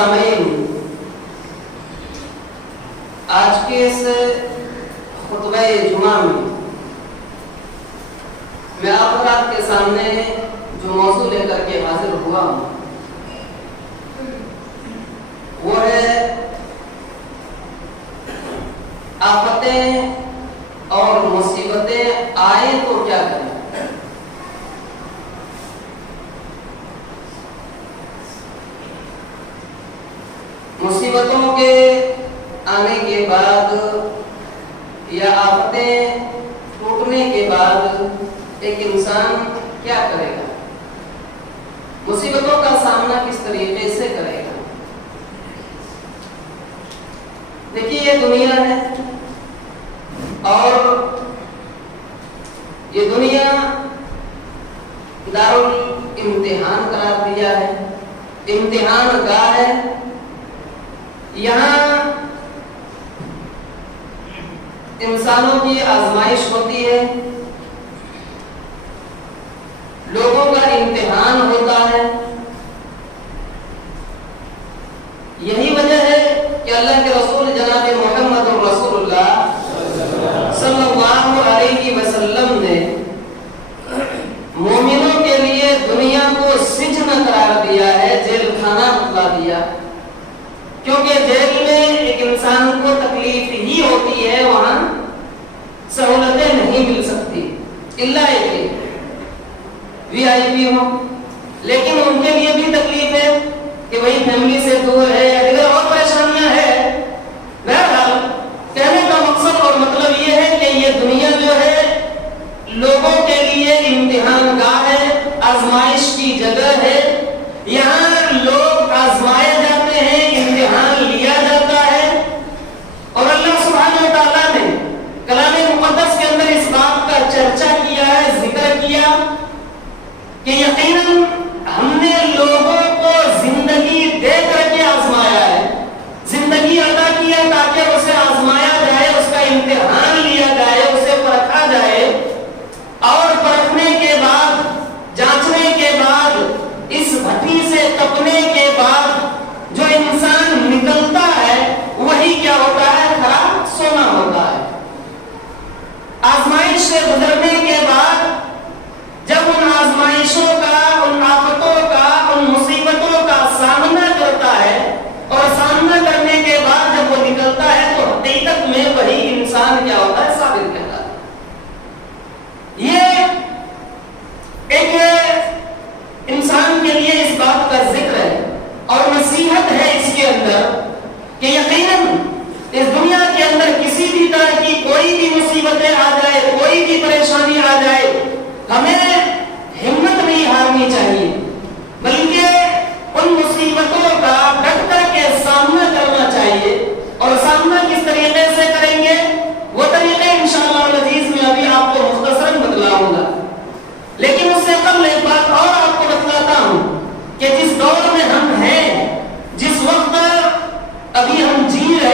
سامعین، آج کے اس خطبہ جمعہ میں آپ حضرات کے سامنے جو موضوع لے کر کے حاضر ہوا ہوں وہ ہے آفتیں اور مصیبتیں آئیں تو کیا کریں۔ مصیبتوں کے آنے کے بعد یا آفتیں ٹوٹنے کے بعد ایک انسان کیا کرے گا، مصیبتوں کا سامنا کس طریقے سے کرے گا۔ دیکھیے یہ دنیا ہے اور یہ دنیا دارالامتحان قرار دیا ہے، امتحان گاہ ہے۔ یہاں انسانوں کی آزمائش ہوتی ہے، لوگوں کا امتحان ہوتا ہے۔ یہی وجہ ہے کہ اللہ کے رسول جناب محمد رسول اللہ صلی اللہ علیہ وسلم نے مومنوں کے لیے دنیا کو سجن قرار دیا ہے، جیل خانہ بتلا دیا، کیونکہ جیل میں ایک انسان کو تکلیف ہی ہوتی ہے، وہاں سہولتیں نہیں مل سکتی الا ایک وی آئی پی ہو، لیکن ان کے لیے بھی تکلیف ہے کہ وہی فیملی سے دور ہے یا دیگر اور پریشانیاں ہیں۔ بہرحال کہنے کا مقصد اور مطلب یہ ہے کہ یہ دنیا جو ہے لوگوں کے لیے امتحان گاہ ہے، آزمائش کی جگہ ہے۔ یہاں لوگ آزمائے جاتے ہیں، امتحان لیا جاتا ہے، اور اللہ سبحانہ و تعالیٰ نے کلام مقدس کے اندر اس بات کا چرچا کیا ہے، ذکر کیا کہ یقیناً ہم نے لوگوں کو زندگی دے کر کے آزمایا ہے، زندگی عطا کیا تاکہ اسے آزمایا جائے، اس کا امتحان لیا جائے، اسے پرکھا جائے، اور پرکھنے کے بعد، جانچنے کے بعد، اس بھٹی سے تپنے کے بعد جو انسان نکلتا ہے وہی کیا ہوتا ہے، کھرا سونا ہوتا ہے۔ آزمائش سے گزرنے کے بعد جب ان آزمائشوں کا، ان آفتوں کا، ان مصیبتوں کا سامنا کرتا ہے، اور سامنا کرنے کے بعد جب وہ نکلتا ہے تو حقیقت میں وہی انسان کیا ہوتا ہے، ثابت کہتا ہے۔ یہ ایک انسان کے لیے اس بات کا ذکر ہے اور نصیحت ہے اس کے اندر کہ یقیناً اس دنیا کے اندر کسی بھی طرح کی کوئی بھی مصیبتیں آ جائے، کوئی بھی پریشانی آ جائے، ہمیں ہمت نہیں ہارنی چاہیے، بلکہ ان مصیبتوں کا ڈٹ کر کے سامنا کرنا چاہیے۔ اور سامنا کس طریقے سے کریں گے، وہ طریقے انشاءاللہ العزیز میں ابھی آپ کو مختصراً بتلاؤں گا، لیکن اس سے قبل ایک بات اور آپ کو بتلاتا ہوں کہ جس دور میں ہم ہیں، جس وقت ابھی ہم جی رہے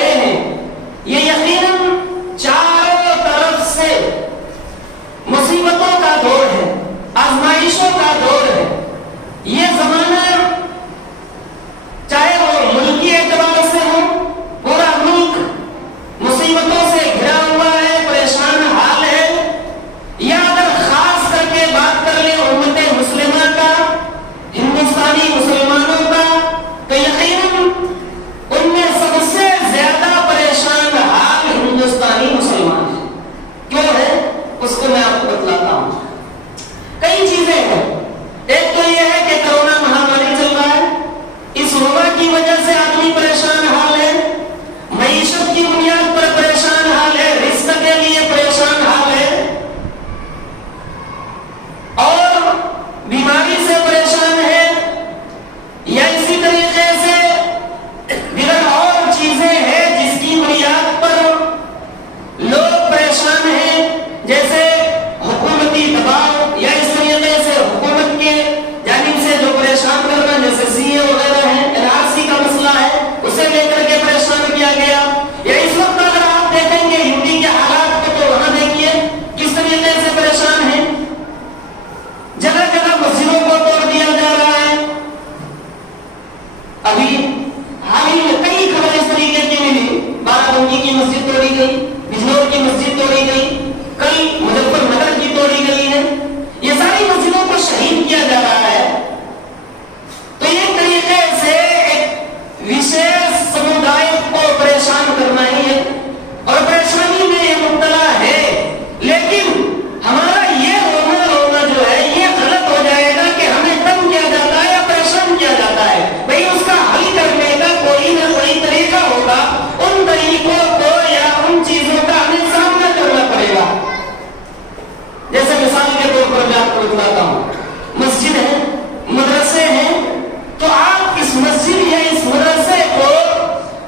مسجد یا اس مدرسے کو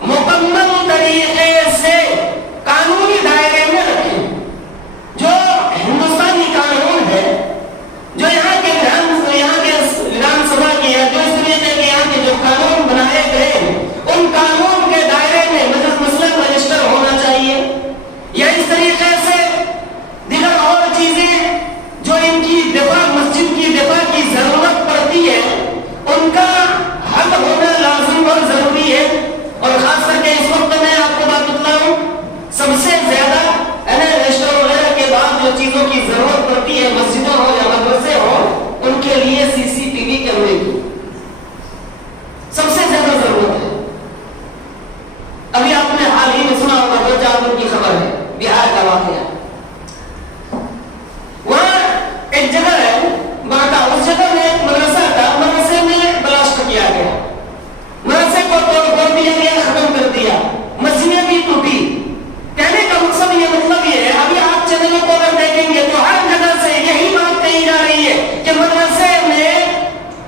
مکمل طریقے سے قانونی دائرے میں رکھیں. جو ہندوستانی قانون ہے، جو یہاں کے ویدھان سبھا کی ہے، جو اس طریقے کے یہاں کے جو قانون بنائے گئے ہیں، ان قانون کے دائرے میں مدرسہ مسلم رجسٹر ہونا چاہیے. یا اس طریقے سے دیگر اور چیزیں جو ان کی دفاع، مسجد کی دفاع کی ضرورت پڑتی ہے، ان کا حل ہونا لازم اور ضروری ہے. اور خاص کر کے اس وقت میں آپ کو بات بتلاؤں، سب سے زیادہ رجسٹر وغیرہ کے بعد جو چیزوں کی ضرورت پڑتی ہے، مسجدوں ہو یا مدرسے ہو، ان کے لیے CCTV کیمرے کی سب سے زیادہ ضرورت ہے. ابھی آپ نے حال ہی میں سنا ہوگا، 2-4 دن کی خبر ہے، بہار کا واقعہ. وہاں ایک جگہ ہے باٹا، اس جگہ میں ایک مدرسہ تھا، مدرسے میں بلاسٹ کیا گیا، مدرسے کو توڑ پھوڑ دیا گیا، ختم کر دیا، مسجدیں بھی ٹوٹی. کہنے کا مقصد یہ مطلب یہ ہے، ابھی آپ چینلوں کو اگر دیکھیں گے تو ہر جگہ سے یہی بات کہی جا رہی ہے کہ مدرسے میں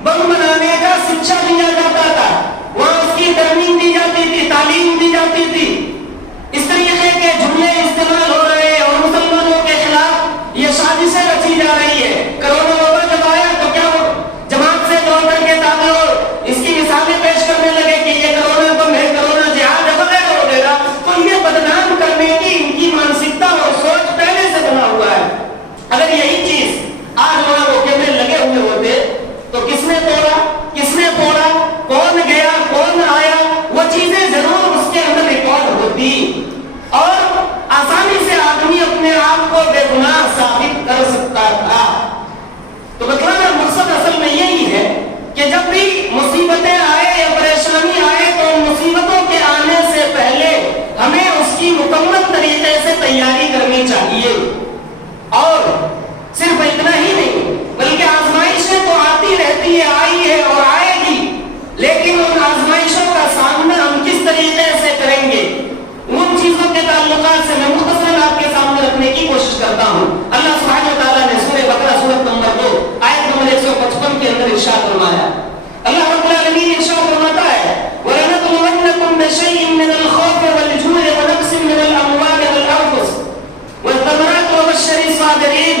بم بنانے کا شکشا دیا جاتا تھا، وہاں اس کی ترمیم دی جاتی تھی، تعلیم دی جاتی تھی. اس طریقے کے جملے استعمال ہو رہے ہیں اور مسلمانوں کے خلاف یہ سازشیں رچی جا رہی ہے. کرونا وبا جب آیا تو کیا جماعت سے دوڑ کر کے دعوے اور اس کی مثالیں پیش کرنے لگے کہ یہ کرونا بم ہے، کرونا جہاد ہے وغیرہ وغیرہ. تو یہ بدنام کرنے کی ان کی مانسکتا اور سوچ پہلے سے بنا ہوا ہے. اگر یہی چیز آج وہاں وہ کیمرے لگے ہوئے ہوتے تو کس نے توڑا، کس نے پھوڑا، کون گیا، کون آیا، وہ چیزیں ضرور اس کے اندر ریکارڈ ہوتی اور آسانی سے آدمی اپنے آپ کو بے گناہ ثابت کر سکتا تھا. تو بتلانا مقصد اصل میں یہی ہے کہ جب بھی مصیبتیں آئے یا پریشانی آئے تو ان مصیبتوں کے آنے سے پہلے ہمیں اس کی مکمل طریقے سے تیاری کرنی چاہیے. اور صرف اتنا ہی نہیں بلکہ آزمائشیں تو آتی رہتی ہے، آئی ہے اور آئے گی، لیکن ان آزمائشوں کا سامنا ہم کس طریقے سے کریں گے، ان چیزوں کے تعلقات سے میں مختصراً آپ کے سامنے رکھنے کی کوشش کرتا ہوں. اللہ سبحانہ و تعالیٰ نے سورہ بقرہ سورۃ نمبر 2 آیت نمبر 155 کے اندر ارشاد فرمایا. اللہ رب العالمین ارشاد فرماتا ہے وَلَنَبْلُوَنَّكُم بِشَيْءٍ مِّنَ الْخَوْفِ وَالْجُوعِ وَنَقْصٍ مِّنَ الْأَمْوَالِ وَالْأَنفُسِ وَالثَّمَرَاتِ وَبَشِّرِ الصَّابِرِينَ.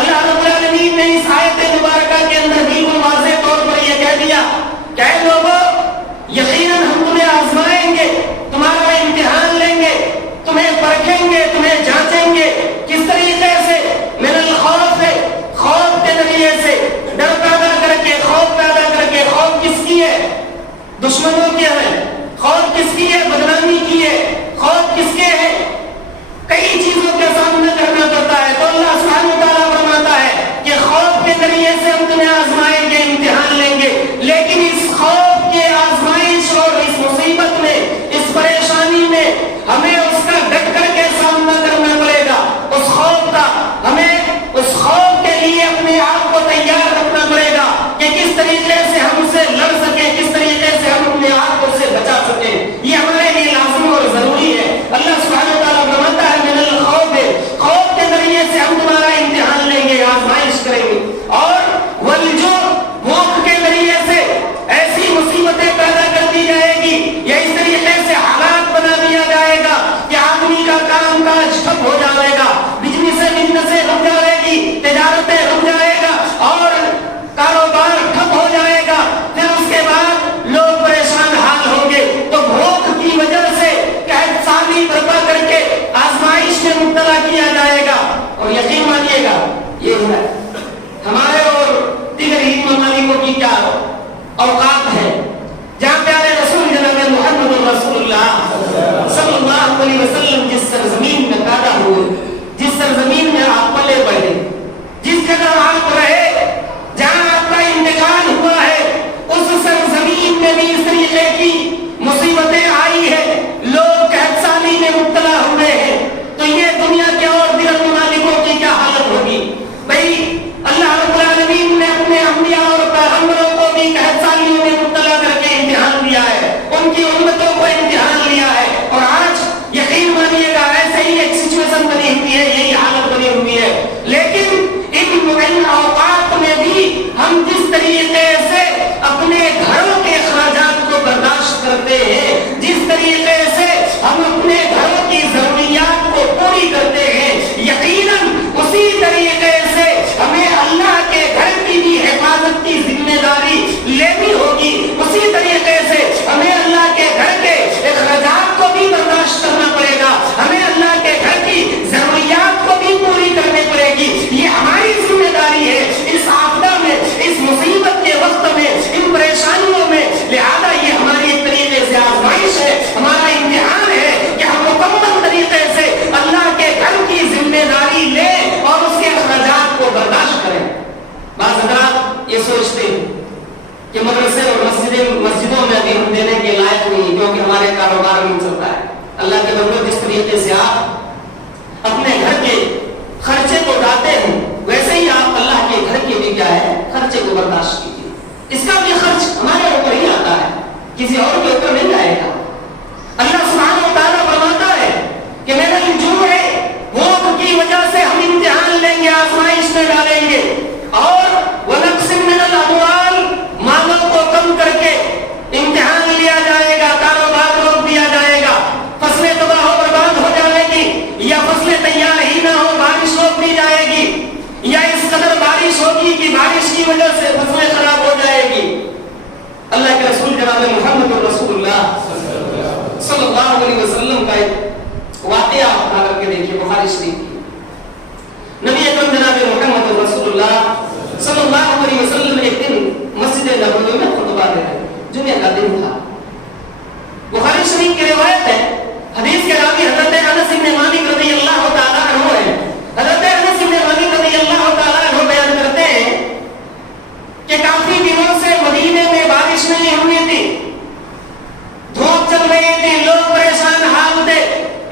اللہ رب العالمین نے اس آیت مبارکہ کے اندر بالکل واضح طور پر یہ کہہ دیا کہ اے لوگوں، یقیناً ہم تمہیں آزمائیں گے، تمہارا امتحان لیں گے، تمہیں پرکھیں گے، تمہیں جانچیں گے. کس طریقے سے؟ من الخوف، خوف کے ذریعے سے، ڈر پیدا کر کے، خوف پیدا کر کے. خوف کس کی ہے؟ دشمنوں کے ہیں. خوف کس کی ہے؟ بدنامی کی ہے. خوف کس کے ہے؟ کئی چیزوں کا سامنا کرنا پڑتا ہے. تو اللہ سبحانہ و تعالیٰ فرماتا ہے کہ خوف کے ذریعے سے ہم تمہیں آزمائیں گے، امتحان لیں گے، لیکن اس خوف کے آزمائش اور اس مصیبت میں، اس پریشانی میں ہمیں اس کا ڈٹ کر کے سامنا کرنا پڑے گا. اس خوف کا ہمیں اس خوف کے لیے اپنے آپ کو تیار رکھنا پڑے گا کہ کس طریقے سے ہم اسے لڑ سکیں، کس طریقے سے ہم اپنے آپ کو اسے بچا سکیں. یہ ہمارے لیے لازم اور ضروری ہے. اللہ سبحانہ و تعالیٰ فرماتا ہے من الخوف، خوف کے ذریعے سے ہم تمہارا امتحان لیں گے، آزمائش کریں گے. اور والجوع، کہ مدرسے اور مسجدوں میں ابھی ہم دینے کے لائق نہیں کیونکہ ہمارے کاروبار نہیں چلتا ہے. اللہ کے بندو جس طریقے سے آپ اپنے گھر کے خرچے کو ڈالتے ہیں ویسے ہی آپ اللہ کے گھر کے بھی کیا ہے خرچے کو برداشت کیجیے. اس کا بھی خرچ ہمارے اوپر ہی آتا ہے, کسی اور کے اوپر نہیں آئے گا. اللہ سبحانہ و تعالیٰ فرماتا ہے کہ میرا جو ہے وہ کی وجہ سے ہم امتحان لیں گے, آزمائش میں ڈالیں گے, اور وَنَقْسِم مِّنَ الْأَمْوَالِ مالوں کو کم کر کے امتحان لیا جائے گا, کاروبار روک دیا جائے گا, فصلیں تباہ و برباد ہو جائے گی, یا فصلیں تیار ہی نہ ہو, بارش روک دی جائے گی, یا اس قدر بارش ہوگی کہ بارش کی وجہ سے فصلیں خراب ہو جائے گی. اللہ کے رسول جناب محمد رسول اللہ صلی اللہ علیہ وسلم کا ایک واقعہ اٹھا کر کے دیکھیے بخاری شریف کی. نبی اکرم جناب محمد رسول اللہ صلی اللہ علیہ وسلم ایک دن مسجد نبوی میں خطبہ دے رہے, جمعہ کا دن تھا. بخاری شریف کی روایت ہے, حدیث کے راوی حضرت انس بن مالک رضی اللہ تعالیٰ عنہ ہے. حضرت انس بن مالک رضی اللہ تعالیٰ عنہ بیان کرتے ہیں کہ کافی دنوں سے مدینے میں بارش نہیں ہوئی تھی, دھوپ چل رہی تھی, لوگ پریشان حال تھے.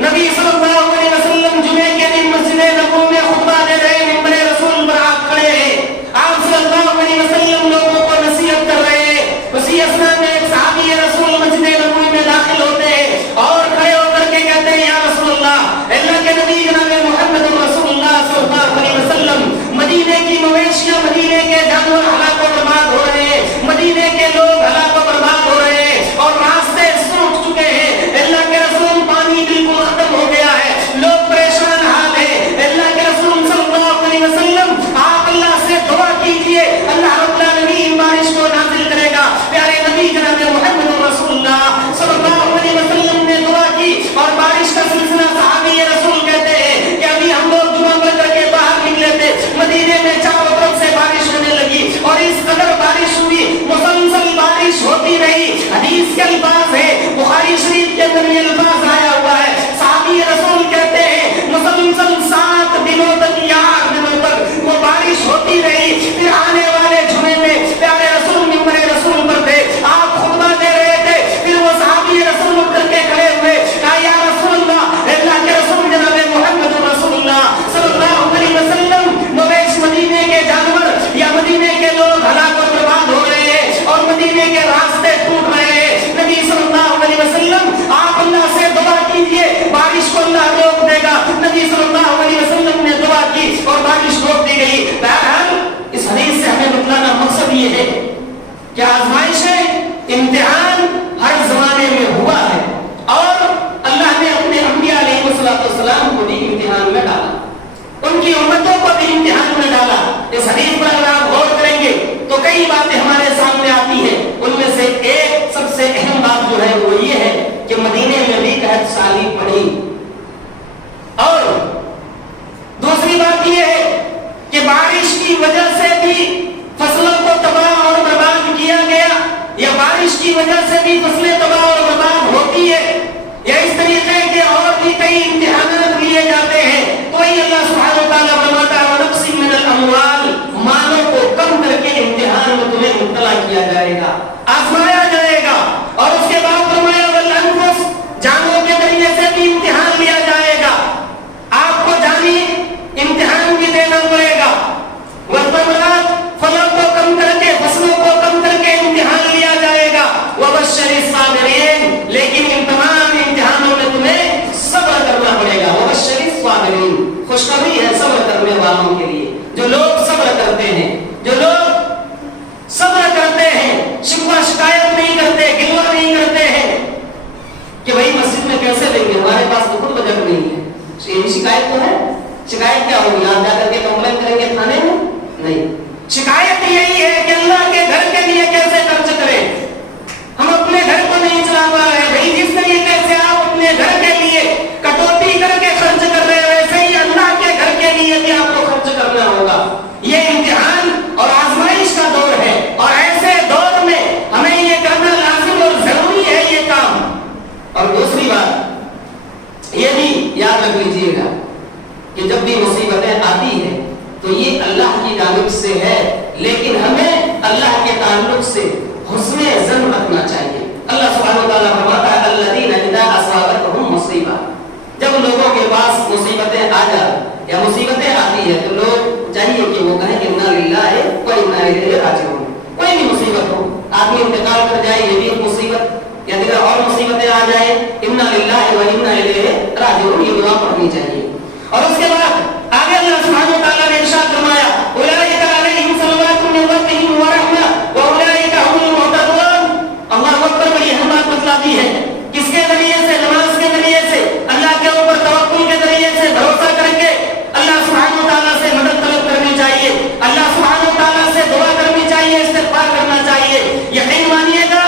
نبی صلی اللہ علیہ وسلم جمعے کے دن مسجد نبوی میں خطبہ دے رہے, منبر رسول پر آپ کھڑے ہیں, آپ صلی اللہ علیہ وسلم لوگوں کو نصیحت کر رہے ہیں. اسی اثناء میں ایک صحابی رسول مسجد نبوی میں داخل ہوتے ہیں اور کھڑے ہو کر کے کہتے ہیں یا رسول اللہ, اللہ کے نبی جناب محمد رسول اللہ صلی اللہ علیہ وسلم, مدینے کی مویشیاں, مدینے کے جانور ہلاک و برباد ہو رہے ہیں, مدینے کے لوگ ہلاک و برباد ہو رہے ہیں, اور راستے سوکھ چکے ہیں. اللہ کے رسول پانی بالکل ختم ہو گیا ہے, لوگ پریشان حال ہیں. اللہ کے رسول صلی اللہ علیہ وسلم آپ اللہ سے دعا کیجئے, اللہ رب العالمین بارش کو نازل کرے گا. پیارے نبی جناب محمد رسول اللہ صلی اللہ علیہ وسلم نے دعا کی اور بارش کا سلسلہ صحابی رسول کہتے ہیں کہ ابھی ہم لوگ جمعہ پڑھ کر کے باہر نکلے تھے, مدینے میں چاروں طرف سے بارش ہونے لگی اور اس قدر بارش ہوئی, مسلسل بارش ہوتی رہی. حدیث کے الفاظ ہے, بخاری شریف کے اندر یہ الفاظ آیا ہوا ہے, صحابی رسول کہتے ہیں مسلسل 7 دنوں تک یا 8 دنوں تک وہ بارش ہوتی رہی. پھر آنے والے جمعے میں پیارے رسول منبر رسول پر تھے, آپ خطبہ دے رہے تھے, پھر وہ صحابی رسول اٹھ کر کے کھڑے ہوئے, کہا یا رسول اللہ, اللہ کے رسول جناب محمد رسول اللہ صلی اللہ علیہ وسلم, مویش مدینے کے جانور یا مدینے کے لوگ ہلاک و برباد ہو رہے ہیں اور مدینے کے راستے ٹوٹ رہے ہیں. نبی صلی اللہ علیہ وسلم آپ اللہ سے دعا کیجئے, بارش کو اللہ روک دے گا. نبی صلی اللہ علیہ وسلم نے دعا کی اور بارش روک دی گئی. بہرحال اس حدیث سے ہمیں بتلانا مقصد یہ ہے کہ آزمائشیں, امتحان ہر زمانے میں ہوا ہے اور اللہ نے اپنے انبیاء علیہ السلام کو بھی امتحان میں ڈالا, ان کی امتوں کو بھی امتحان میں ڈالا. اس حدیث پر اگر آپ غور کریں گے تو کئی باتیں ہمارے سامنے آتی ہیں. ان میں سے ایک سب سے اہم بات جو ہے وہ یہ ہے کہ مدینے میں بھی قحط سالی پڑی, اور دوسری بات یہ ہے کہ بارش کی وجہ سے بھی فصلوں کو تباہ اور برباد کیا گیا, یا بارش کی وجہ سے بھی فصلیں تباہ اور برباد ہوتی ہے, یا اس طریقے کے اور بھی کئی امتحانات لیے جاتے ہیں. تو ہی اللہ سبحانہ وتعالیٰ فرماتا ہے وَنَقْسِم مِّنَ الْأَمْوَالِ, مالوں کو کم کر کے امتحان میں تمہیں مبتلا کیا جائے گا, آزمایا جائے گا. اور اس کے بعد فرمایا وَالْأَنفُسِ, جانوں کے ذریعے سے بھی امتحان لیا جائے گا, آپ کو جانی امتحان بھی دینا پڑے گا. وَالثَّمَرَاتِ, پھلوں کو کم کر کے, فصلوں کو کم کر کے امتحان لیا جائے گا. وَبَشِّرِ الصَّابِرِينَ, لیکن ان تمام امتحانوں میں تمہیں صبر کرنا پڑے گا. وَبَشِّرِ الصَّابِرِينَ, خوشخبری ہے صبر کرنے والوں کے لیے, جو لوگ صبر کرتے ہیں, جو لوگ صبر کرتے ہیں, شکوہ شکایت نہیں کرتے, گلوہ نہیں کرتے ہیں کہ بھائی مسجد میں کیسے دیں گے, ہمارے پاس تو خود بجٹ نہیں ہے. یہ شکایت تو ہے. شکایت کیا ہوگی, آپ جا کر کے کمپلین کریں گے تھانے میں؟ نہیں, شکایت یہی ہے کہ اللہ کے گھر کے لیے کیسے خرچ کریں. ہم اپنے گھر کو نہیں چلا پا رہے. بھائی جس طریقے سے آپ اپنے گھر کے لیے کٹوتی کر کے خرچ کر رہے ہیں, ویسے ہی اللہ کے گھر کے لیے بھی آپ کو خرچ کرنا ہوگا. یہ امتحان اور آزمائش کا دور ہے, اور ایسے دور میں ہمیں یہ کرنا لازم اور ضروری ہے یہ کام. اور دوسری بات یہ بھی یاد رکھ لیجیے گا کہ جب بھی مصیبتیں آتی ہیں تو یہ اللہ کی جانب سے ہے, لیکن ہمیں حسن ظن رکھنا چاہیے. اللہ سبحانہ وتعالیٰ فرماتا ہے الذین اذا اصابتهم مصیبہ، جب لوگوں کے پاس مصیبتیں آ جائیں یا مصیبتیں آتی ہے تو لوگ چاہیے کہ وہ کہیں کہ انا للہ و انا الیہ راجعون. کوئی بھی مصیبت ہو، آدمی انتقال کر جائے یہ بھی ایک مصیبت، یا دیگر اور مصیبتیں آ جائیں انا للہ و انا الیہ راجعون، یہ دعا پڑھنی چاہیے. اور اس کے بعد آگے اللہ سبحانہ وتعالیٰ نے ارشاد فرمایا اولئک علیہم صلوات من ربہم ورحمہ واولئک هم المہتدون. اللہ اکبر، بڑی اہم بات بتلاتی ہے. کس کے ذریعے سے؟ نماز کے ذریعے سے، اللہ کے اوپر توکل کے ذریعے سے بھروسہ کر کے اللہ سبحانہ وتعالیٰ سے مدد طلب کرنی چاہیے، اللہ سبحانہ وتعالیٰ سے دعا کرنی چاہیے، استغفار کرنا چاہیے. یقین مانیے گا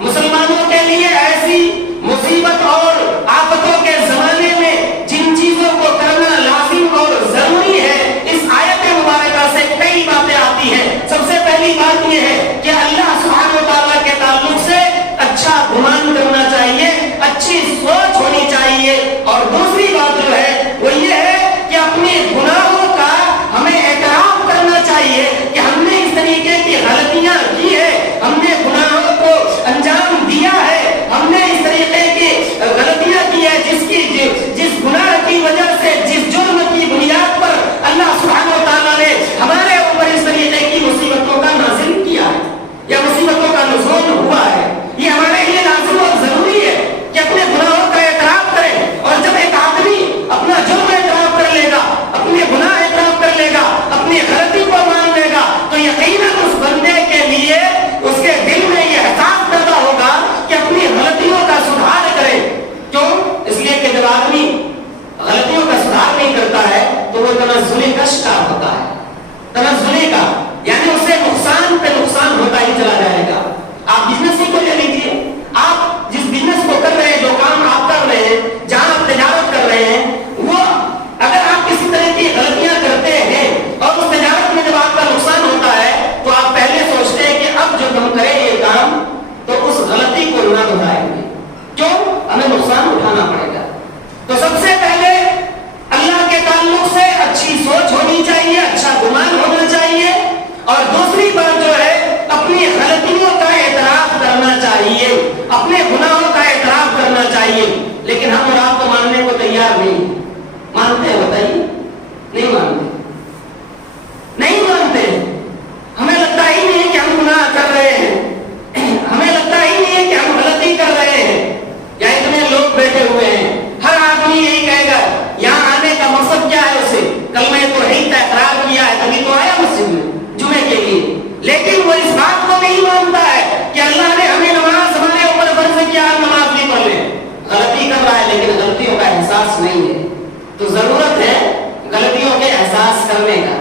مسلمانوں کے لیے ایسی مصیبت اور آفتوں کے زمانے میں جن چیزوں کو کرنا لازم اور ضروری ہے، اس آیت مبارکہ سے کئی باتیں آتی ہیں. سب سے پہلی بات یہ ہے کہ اللہ سبحانہ وتعالیٰ کے تعلق سے اچھا گمان کرنا چاہیے، اچھی سوچ ہونی چاہیے. اور دوسری بات جو ہے وہ یہ ہے کہ اپنے گناہوں کا ہمیں اعتراف کرنا چاہیے کہ ہم نے اس طریقے کی غلطیاں کی ہے، ہم نے گناہوں کو انجام دیا ہے، ہم نے اس طریقے کی غلطیاں کی ہے جس گناہ کی وجہ سے، جس جرم کی بنیاد پر اللہ سبحانہ وتعالیٰ نے ہمارے اوپر اس طریقے کی مصیبتوں کا نازل کیا ہے یا مصیبتوں کا نزول ہوا ہے. یہ ہمارے لیے لازم اور ضروری ہے کہ اپنے گناہوں کا اعتراف کریں. اور جب ایک آدمی اپنا جرم اعتراف کر لے گا، اپنے گناہ اعتراف کر لے گا، اپنی غلطی کو مان لے گا، تو یقیناً اس بندے کے لیے اس کے دل میں یہ احساس پیدا ہوگا کہ اپنی غلطیوں کا سدھار کرے. کیوں؟ اس لیے کہ جب آدمی غلطیوں کا سدھار نہیں کرتا ہے تو وہ تنزلی کا شکار ہوتا ہے. تنزلی کا یعنی اسے نقصان پہ نقصان ہوتا ہی چلا جائے گا. آپ بزنس ہی کو لے لیجیے، آپ جس بزنس کو کر رہے ہیں، جو کام آپ کر رہے ہیں، جہاں آپ تجارت کر رہے ہیں، وہ اگر آپ کسی طرح کی غلطیاں کرتے ہیں اور اس تجارت میں جب آپ کا نقصان ہوتا ہے تو آپ پہلے سوچتے ہیں کہ اب جب ہم کریں یہ کام تو اس غلطی کو نہ دہرائیں گے. کیوں؟ ہمیں نقصان اٹھانا پڑے گا. تو سب سے پہلے اللہ کے تعلق سے اچھی سوچ ہونی چاہیے، اچھا گمان ہونا چاہیے. اور دوسری بات جو ہے اپنی غلطیوں کا اعتراف کرنا چاہیے، اپنے گناہوں کا اعتراف کرنا چاہیے. لیکن ہم اور آپ کو ماننے کو تیار نہیں. مانتے ہیں؟ بتائیے. نہیں مانتے، نہیں مانتے. ہمیں لگتا ہی نہیں ہے کہ ہم گناہ کر رہے ہیں، ہمیں لگتا ہی نہیں ہے کہ ہم غلطی کر رہے ہیں. یا اتنے لوگ بیٹھے ہوئے ہیں، ہر آدمی یہی کہے گا یہاں آنے کا مقصد کیا ہے، اسے کلمہ توحید کا اقرار کیا ہے تبھی تو آیا مسجد میں جمعے کے لیے. لیکن وہ اس بات کو نہیں مانتا ہے کہ اللہ نے ہمیں نماز ہمارے اوپر فرض کیا، نماز بھی پڑھ لیں. غلطی کر رہا ہے لیکن غلطیوں کا احساس نہیں ہے. تو ضرورت ہے غلطیوں کے احساس کرنے کا،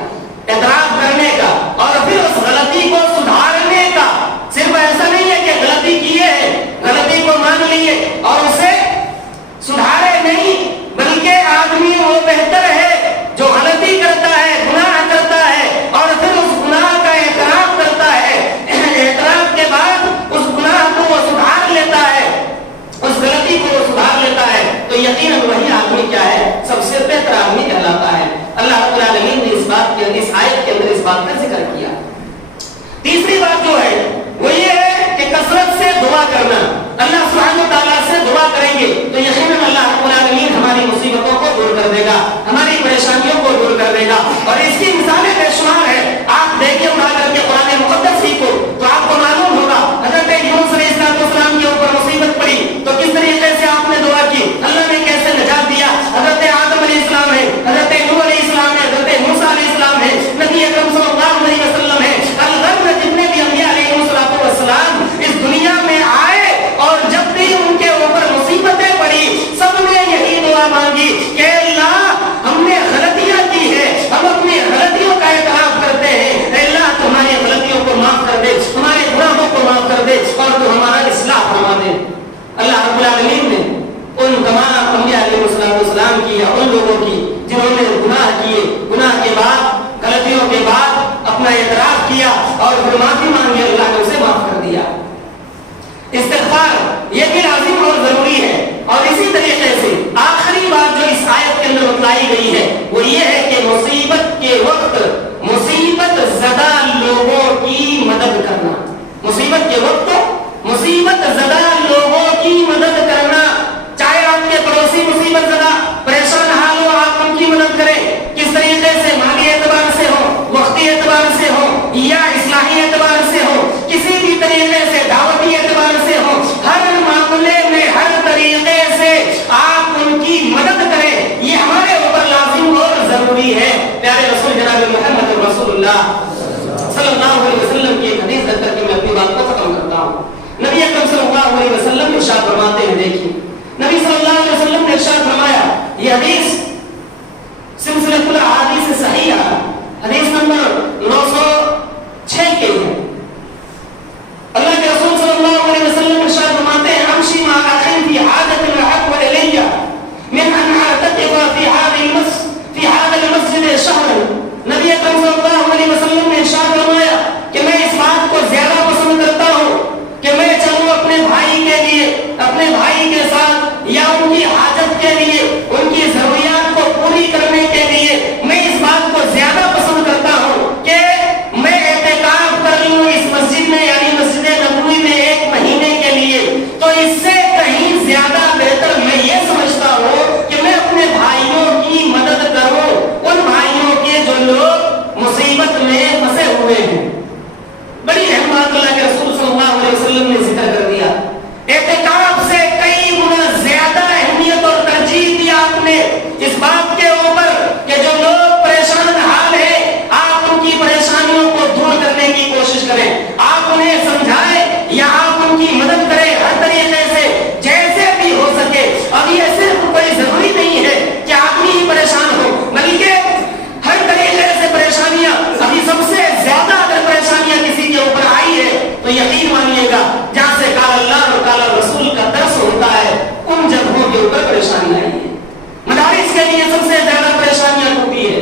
اعتراف کرنے کا، اور پھر اس غلطی کو سدھارنے کا. صرف ایسا نہیں ہے کہ غلطی کی ہے، غلطی کو مان لیے اور اسے سدھارے نہیں، بلکہ آدمی وہ بہتر ہے جو غلطی کرتا ہے، گناہ کرتا ہے اور پھر اس گناہ کا اعتراف کرتا ہے. اعتراف کے بعد اس گناہ کو وہ سدھار لیتا ہے، اس غلطی کو وہ سدھار لیتا ہے، تو یقیناً وہی آدمی کیا ہے، سب سے بہتر آدمی کہلاتا ہے. اللہ رب العالمین نے اس بات کے، اس آیت کے اندر اس بات کا ذکر کیا. تیسری بات جو ہے وہ یہ ہے کہ کثرت سے دعا کرنا. اللہ سبحانہ وتعالیٰ سے دعا کریں گے تو یقیناً اللہ رب العالمین ہماری مصیبتوں کو دور کر دے گا، ہماری پریشانیوں کو دور کر دے گا. اور اس کی مثالیں بے شمار ہے. آپ دیکھیں اٹھا کر کے قرآن مقدس ہی کو تو آپ کو معلوم ہوگا حضرت یونس علیہ السلام کے اوپر مصیبت پڑی تو کس طریقے سے آپ نے دعا کی، اللہ نے کیسے نجات دیا. حضرت آدم علیہ السلام ہے، حضرت نوح علیہ السلام ہے، حضرت موسیٰ علیہ السلام ہے، نبی اکرم صلی اللہ علیہ وسلم ہے. الغرب جتنے بھی انبیاء علیہ السلام اس دنیا میں آئے اور جب بھی ان کے اوپر مصیبتیں پڑی سب نے یہی دعا مانگی کہ اللہ ہم نے غلطیاں کی ہے، ہم اپنی غلطیوں کا اعتراف کرتے ہیں، اللہ تمہاری غلطیوں کو معاف کر دے، ہمارے گناہوں کو معاف کر دے اور تو ہمارا اصلاح فرما دے. اللہ رب العالمین نے ان تمام انبیاء علیہ السلام کی یا ان لوگوں کی جنہوں نے گناہ کیے، گناہ کے بعد، غلطیوں کے بعد اپنا اعتراف کیا اور پھر معافی مانگی، اللہ نے اسے معاف کر دیا. استغفار یہ بھی لازم اور ضروری ہے. اور اسی طریقے سے آخری بات جو اس آیت کے اندر بتلائی گئی ہے وہ یہ ہے کہ مصیبت کے وقت مصیبت زدہ لوگوں کی مدد کرنا. مصیبت کے وقت مصیبت زدہ لوگوں کی مدد کرنا، چاہے آپ کے پڑوسی مصیبت زدہ پریشان حال ہو، آپ ان کی مدد کریں، کس طریقے سے مالی اعتبار سے ہو، وقتی اعتبار سے ہو یا اصلاحی اعتبار سے ہو، کسی بھی طریقے سے دعوتی اعتبار سے ہو، ہر معاملے میں ہر طریقے سے آپ ان کی مدد کریں، یہ ہمارے اوپر لازم اور ضروری ہے۔ پیارے رسول جناب محمد رسول اللہ صلی اللہ علیہ وسلم کی ایک حدیث رکھ کر کے میں اپنی بات کو ختم کرتا ہوں۔ نبی اکرم صلی اللہ علیہ وسلم ارشاد فرماتے ہیں، دیکھیے نبی صلی اللہ علیہ وسلم نے ارشاد فرمایا، یہ حدیث سلسلۃ الاحادیث صحیحہ حدیث نمبر 906 کے ہے۔ اللہ کے رسول صلی اللہ علیہ وسلم ارشاد فرماتے ہیں، امشی مع اخی فی حاجۃ احب الی من ان اعتکف فی هذا المسجد شهرا۔ نبی اکرم صلی اللہ علیہ وسلم نے ارشاد فرمایا کہ میں اس بات کو زیادہ پسند کرتا ہوں کہ میں چلوں اپنے بھائی کے لیے، اپنے بھائی کے ساتھ، یا ان کی حاجت کے لیے، ان کی ضروریات کو پوری کرنے کے لیے میں اس بات کو زیادہ پسند کرتا ہوں کہ میں اعتکاف کر لوں اس مسجد میں، یعنی مسجد نبوی میں 1 مہینے کے لیے۔ تو اس سے کہیں زیادہ بہتر میں یہ سمجھتا ہوں کہ میں اپنے بھائیوں کی مدد کروں، ان بھائیوں کے جو لوگ مصیبت میں پھنسے ہوئے ہیں۔ بڑی اہم بات اللہ کے رسول صلی اللہ علیہ وسلم نے ذکر کر دیا، اعتکاف سے کئی گنا زیادہ اہمیت اور ترجیح دی آپ نے اس بات کے اوپر کہ جو لوگ پریشان حال ہیں، آپ ان کی پریشانیوں کو دور کرنے کی کوشش کریں، آپ انہیں سمجھائیں یا آپ ان کی مدد کریں ہر طریقے سے جیسے بھی ہو سکے۔ اب یہ صرف کوئی ضروری نہیں ہے کہ آدمی ہی پریشان ہو، بلکہ ہر طریقے سے پریشانیاں، ابھی سب سے زیادہ اگر پریشانیاں کسی کے اوپر آئی ہے تو یقین مانیے گا جہاں سے قال اللہ اور قال رسول کا درس ہوتا ہے ان جگہوں کے اوپر پریشانی آئی ہے۔ مدارس کے لیے سب سے زیادہ پریشانیاں ٹوٹی ہے،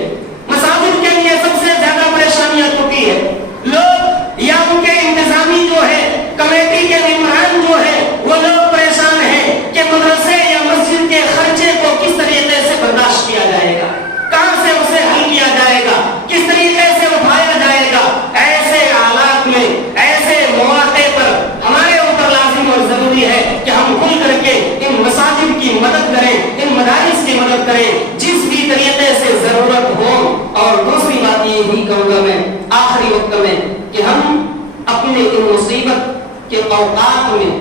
مساجد کے لیے سب سے زیادہ پریشانیاں ٹوٹی ہے۔ لوگ یا ان کے انتظامی جو ہے، کمیٹی کے ممبران جو ہے، وہ لوگ پریشان ہیں کہ مدرسے یا مسجد کے خرچے کو کس طریقے سے برداشت کیا جائے گا، کہاں سے اسے حل کیا جائے گا، کس طریقے سے اٹھایا جائے گا۔ ایسے حالات میں، ایسے مواقع پر ہمارے اوپر لازم اور ضروری ہے کہ ہم کھل کر کے ان مساجد کی مدد کریں، ان مدارس کی مدد کریں جس بھی طریقے سے ضرورت ہو۔ اور دوسری بات یہ ہی کہوں گا میں آخری وقت میں کہ ہم اپنے ان مصیبت کے اوقات میں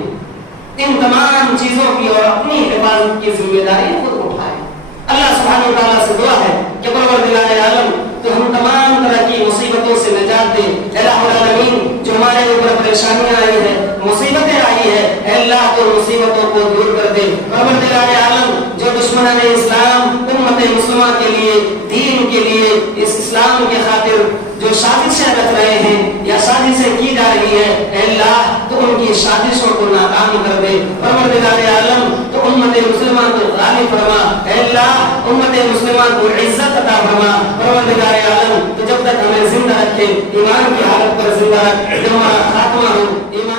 ان تمام چیزوں کی اور اپنی حفاظت کی ذمہ داری خود اٹھائیں۔ اللہ سبحانہ و تعالیٰ سے دعا ہے کہ پروردگار عالم تو ہم تمام طرح کی مصیبتوں سے نجات دے۔ الہ العالمین جو ہمارے اوپر پریشانیاں آئی ہیں، مصیبتیں آئی ہیں، اے اللہ تو مصیبتوں کو دور کر دے۔ پروردگار عالم جو دشمنان اسلام امت مسلمہ کے لیے، دین کے لیے، اس اسلام کے خاطر جو سازشیں رچ رہے ہیں یا سازشیں کی جا رہی ہے، اے اللہ تو ان کی سازشوں کو ناکام کر دے۔ پروردگار عالم تو امت مسلمہ کو غالب فرما، اے اللہ امت مسلمہ کو عزت عطا فرما۔ پروردگار عالم تو جب تک ہمیں زندہ رکھے، ایمان کی حالت پر زندہ رکھ، جب ہمارا خاتمہ ہو ایمان